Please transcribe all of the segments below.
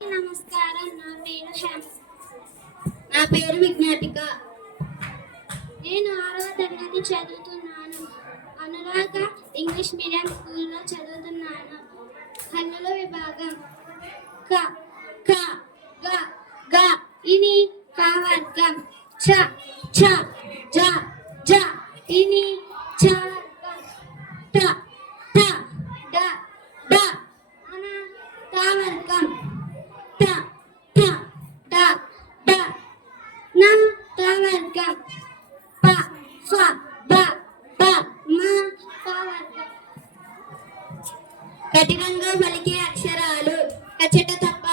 నమస్కారం. నా పేరు విజ్ఞాపిక. నేను 6వ తరగతి చదువుతున్నాను. అనురాగ ఇంగ్లీష్ మీడియం స్కూల్లో చదువుతున్నాను. హల్లుల విభాగం. క ఖ గ గ ఇని క వర్గం. చ ఛ జ జ ఇని చ వర్గం. ట ఠ డ ఢ అన త వర్గం. ట ఠ డ ఢ న త వర్గం. ప ఫ బ భ మ ప వర్గం. కఠినంగా పలికే అక్షరాలు కచట తప్ప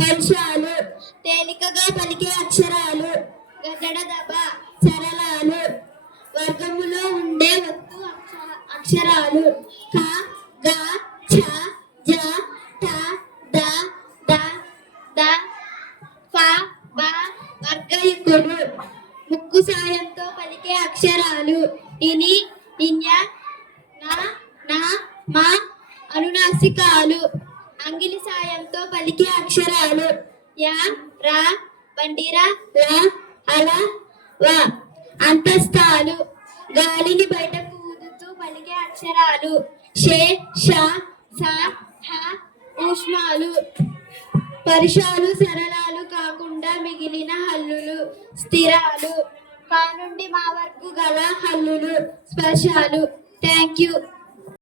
పరుషాలు. తేలికగా పలికే అక్షరాలు గజడ దబ సరళాలు. వర్గములో ఉండే ఒత్తు అక్షరాలు క గ ఛ జ ఠ ద ద ద ఫ బ వర్గయుక్తులు. ముక్కు సాయంతో పలికే అక్షరాలు ఇని ఇన్య న న మ అనునాసికాలు. అంగిలి సాయంతో పలికే అక్షరాలు య ర బండిర ల అల వ. అంతస్తాలు. గాలిని బయటకు ఊదుతూ పలికే అక్షరాలు షే ష స హ ఊష్మాలు. పరుషాలు సరళాలు కాకుండా మిగిలిన హల్లులు స్థిరాలు. పా నుండి మా వరకు గల హల్లులు స్పర్శాలు. Thank you.